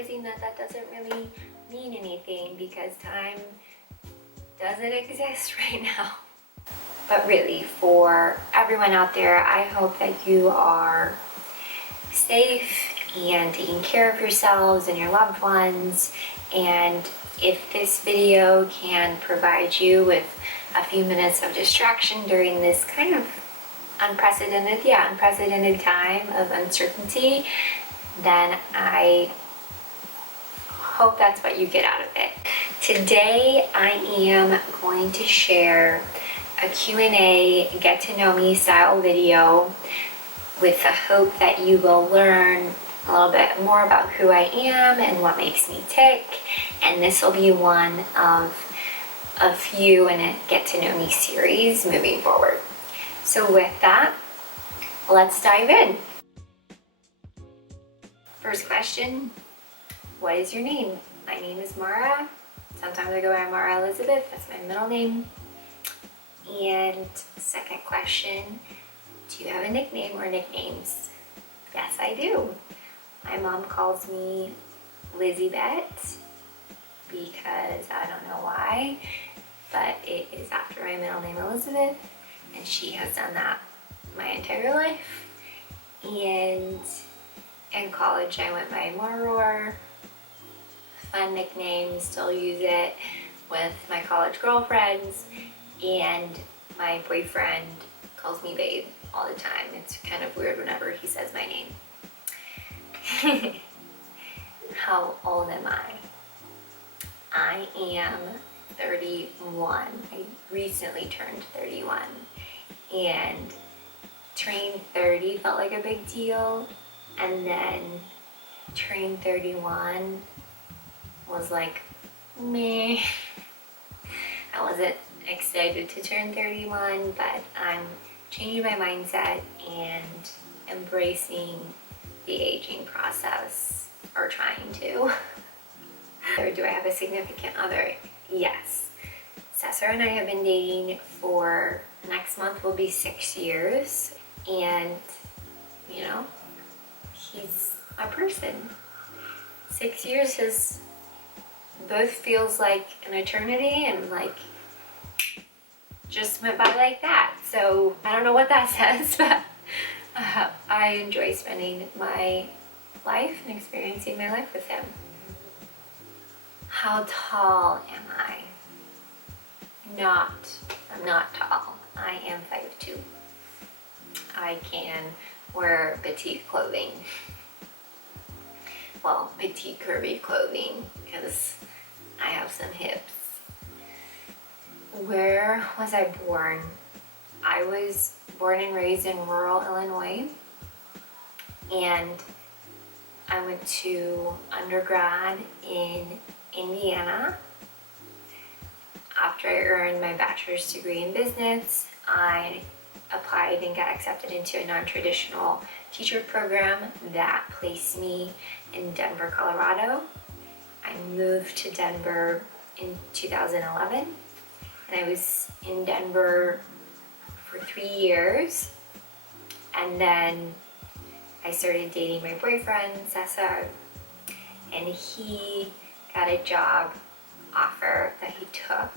realizing that that doesn't really mean anything because time doesn't exist right now. But really, for everyone out there, I hope that you are safe and taking care of yourselves and your loved ones. And if this video can provide you with a few minutes of distraction during this kind of unprecedented time of uncertainty, then I hope that's what you get out of it. Today, I am going to share a Q&A, get to know me style video with the hope that you will learn a little bit more about who I am and what makes me tick. And this will be one of a few in a get to know me series moving forward. So with that, let's dive in. First question, what is your name? My name is Marah. Sometimes I go by Marah Elizabeth, that's my middle name. And second question, do you have a nickname or nicknames? Yes, I do. My mom calls me Lizzie Bet because I don't know why, but it is after my middle name Elizabeth, and she has done that my entire life. And in college I went by Marah. Fun nickname, still use it with my college girlfriends, and my boyfriend calls me babe all the time. It's kind of weird whenever he says my name. How old am I? I am 31. I recently turned 31, and turning 30 felt like a big deal, and then turning 31 was like, meh. I wasn't excited to turn 31, but I'm changing my mindset and embracing the aging process, or trying to. Or do I have a significant other? Yes. Cesar and I have been dating for, next month will be 6 years, and you know, he's a person. 6 years has both feels like an eternity and like just went by like that. So I don't know what that says, but I enjoy spending my life and experiencing my life with him. How tall am I? I'm not tall. I am 5'2". I can wear petite clothing. Well, petite curvy clothing because I have some hips. Where was I born? I was born and raised in rural Illinois, and I went to undergrad in Indiana. After I earned my bachelor's degree in business, I applied and got accepted into a non-traditional teacher program that placed me in Denver, Colorado. I moved to Denver in 2011, and I was in Denver for 3 years, and then I started dating my boyfriend, Cesar, and he got a job offer that he took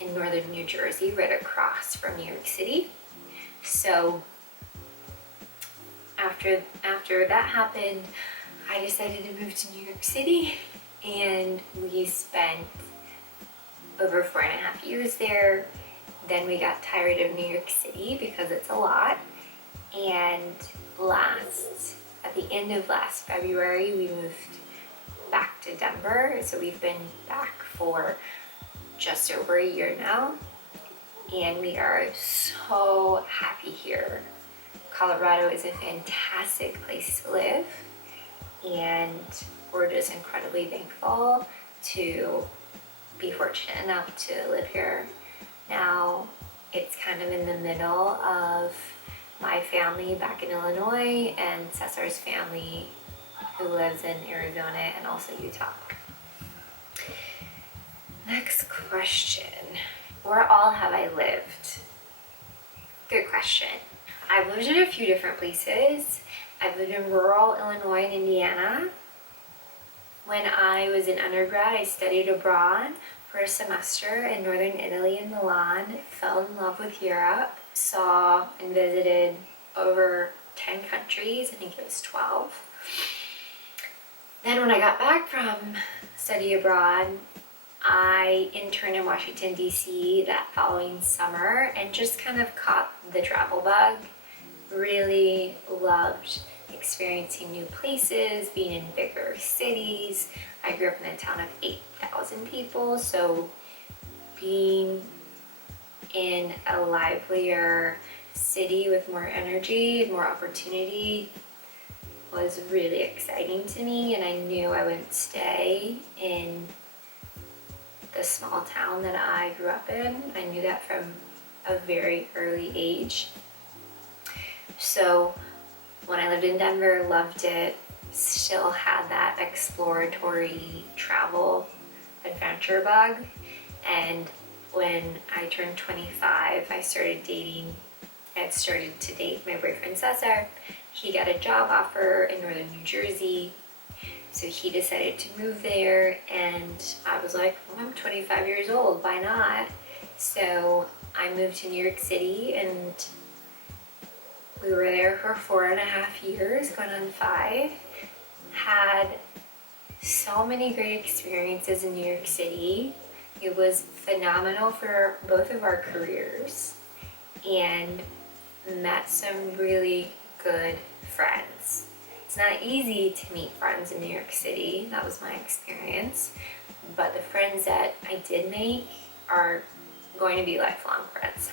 in northern New Jersey, right across from New York City. So after that happened, I decided to move to New York City, and we spent over 4.5 years there. Then we got tired of New York City because it's a lot, and at the end of last February, we moved back to Denver. So we've been back for just over a year now, and we are so happy here. Colorado is a fantastic place to live, and we're just incredibly thankful to be fortunate enough to live here. Now, it's kind of in the middle of my family back in Illinois and Cesar's family who lives in Arizona and also Utah. Next question. Where all have I lived? Good question. I've lived in a few different places. I've lived in rural Illinois and Indiana. When I was in undergrad, I studied abroad for a semester in northern Italy in Milan, fell in love with Europe, saw and visited over 10 countries, I think it was 12. Then when I got back from study abroad, I interned in Washington, D.C. that following summer and just kind of caught the travel bug. Really loved experiencing new places, being in bigger cities. I grew up in a town of 8,000 people, so being in a livelier city with more energy and more opportunity was really exciting to me, and I knew I wouldn't stay in the small town that I grew up in. I knew that from a very early age. So when I lived in Denver, loved it, still had that exploratory travel adventure bug. And when I turned 25, I started dating. I had started to date my boyfriend Cesar. He got a job offer in northern New Jersey, so he decided to move there, and I was like, well, I'm 25 years old, why not? So I moved to New York City, and we were there for 4.5 years, going on 5. Had so many great experiences in New York City. It was phenomenal for both of our careers, and met some really good friends. It's not easy to meet friends in New York City, that was my experience, but the friends that I did make are going to be lifelong friends.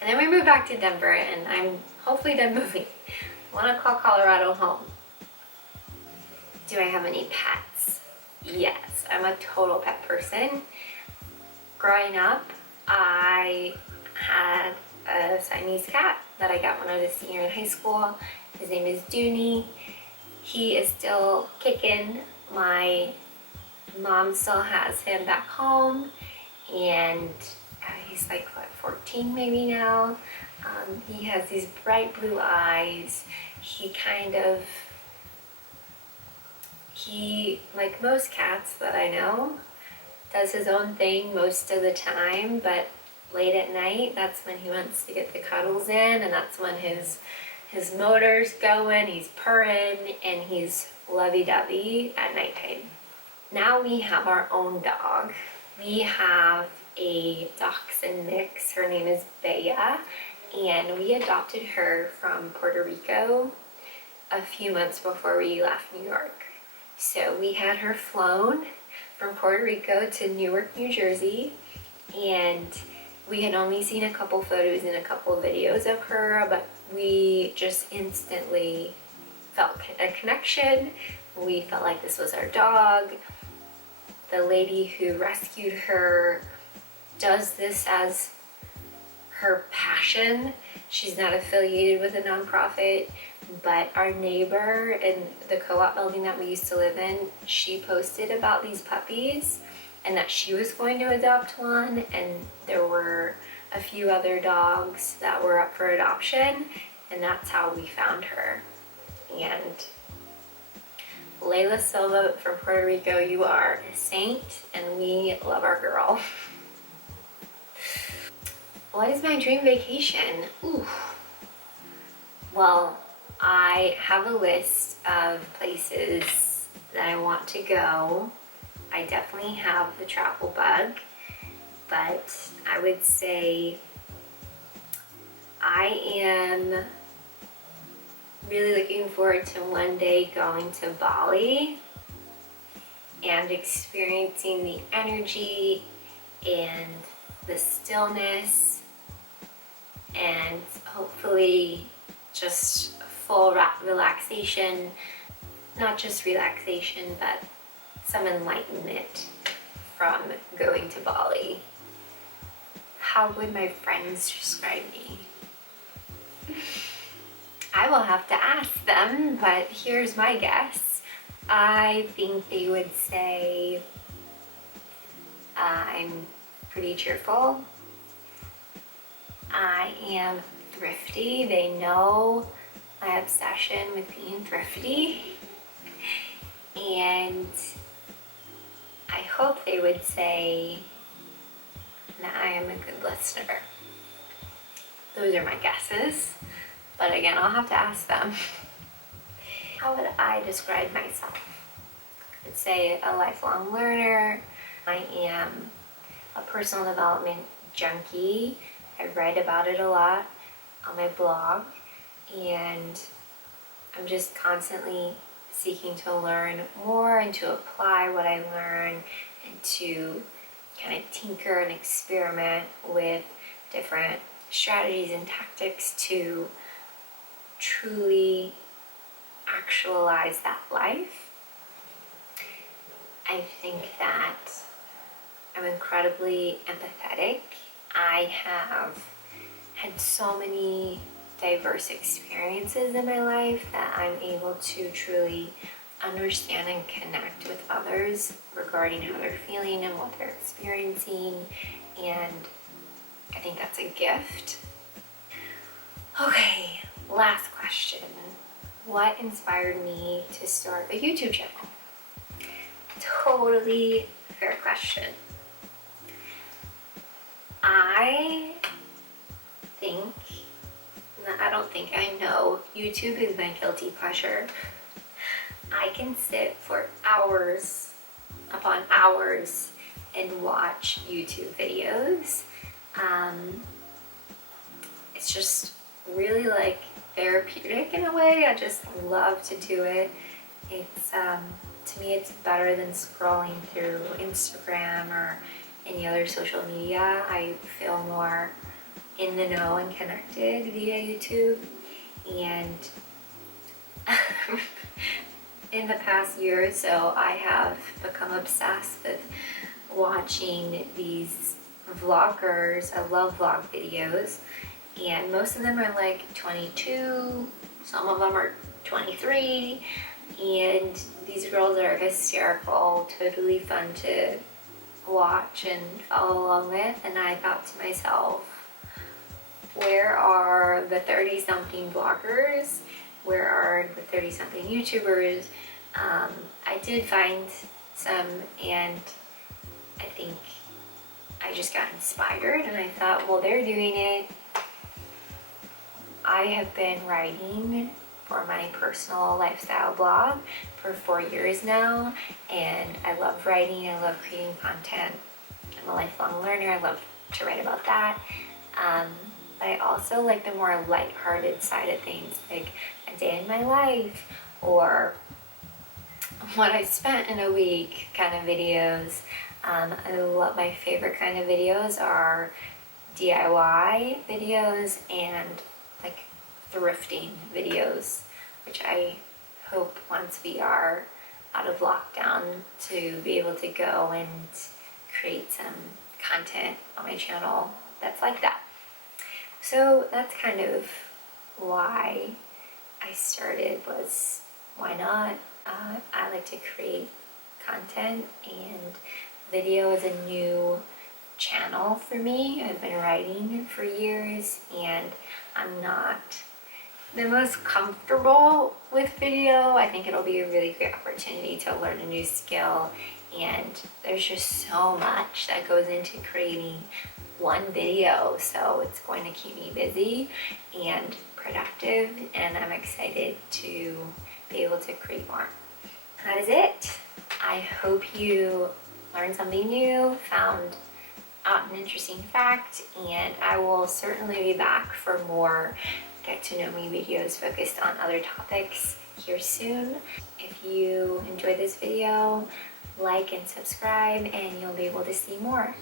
And then we moved back to Denver, and I'm hopefully done moving. I want to call Colorado home. Do I have any pets? Yes, I'm a total pet person. Growing up, I had a Siamese cat that I got when I was a senior in high school. His name is Dooney. He is still kicking. My mom still has him back home, and he's like, what, 14 maybe now? He has these bright blue eyes. He, like most cats that I know, does his own thing most of the time, but late at night, that's when he wants to get the cuddles in, and that's when his motor's going, he's purring, and he's lovey-dovey at nighttime. Now we have our own dog. We have a dachshund mix. Her name is Bea, and we adopted her from Puerto Rico a few months before we left New York. So we had her flown from Puerto Rico to Newark, New Jersey, and we had only seen a couple photos and a couple videos of her, but we just instantly felt a connection. We felt like this was our dog. The lady who rescued her does this as her passion. She's not affiliated with a nonprofit, but our neighbor in the co-op building that we used to live in, she posted about these puppies and that she was going to adopt one, and there were a few other dogs that were up for adoption, and that's how we found her. And Layla Silva from Puerto Rico, you are a saint, and we love our girl. What is my dream vacation? Ooh. Well, I have a list of places that I want to go. I definitely have the travel bug, but I would say I am really looking forward to one day going to Bali and experiencing the energy and the stillness, and hopefully just full relaxation, not just relaxation, but some enlightenment from going to Bali. How would my friends describe me? I will have to ask them, but here's my guess. I think they would say I'm pretty cheerful. I am thrifty. They know my obsession with being thrifty. And I hope they would say that I am a good listener. Those are my guesses, but again, I'll have to ask them. How would I describe myself? I'd say a lifelong learner. I am a personal development junkie. I write about it a lot on my blog, and I'm just constantly seeking to learn more and to apply what I learn and to kind of tinker and experiment with different strategies and tactics to truly actualize that life. I think that I'm incredibly empathetic. I have had so many diverse experiences in my life that I'm able to truly understand and connect with others regarding how they're feeling and what they're experiencing, and I think that's a gift. Okay, last question. What inspired me to start a YouTube channel? Totally fair question. I know YouTube is my guilty pleasure. I can sit for hours upon hours and watch YouTube videos. It's just really like therapeutic in a way. I just love to do it. It's to me, it's better than scrolling through Instagram or any other social media. I feel more in the know and connected via YouTube. And in the past year or so, I have become obsessed with watching these vloggers. I love vlog videos, and most of them are like 22, some of them are 23, and these girls are hysterical, totally fun to watch and follow along with. And I thought to myself, where are the 30-something vloggers? Where are the 30-something YouTubers? I did find some, and I think I just got inspired and I thought, well, they're doing it. I have been writing for my personal lifestyle blog for 4 years now, and I love writing, I love creating content. I'm a lifelong learner, I love to write about that. But I also like the more lighthearted side of things, like a day in my life or what I spent in a week kind of videos. My favorite kind of videos are DIY videos and like thrifting videos, which I hope once we are out of lockdown to be able to go and create some content on my channel that's like that. So that's kind of why I started, was why not? I like to create content, and video is a new channel for me. I've been writing for years and I'm not the most comfortable with video. I think it'll be a really great opportunity to learn a new skill, and there's just so much that goes into creating one video, so it's going to keep me busy and productive, and I'm excited to be able to create more. That is it. I hope you learned something new, found out an interesting fact, and I will certainly be back for more get to know me videos focused on other topics here soon. If you enjoyed this video, like and subscribe and you'll be able to see more.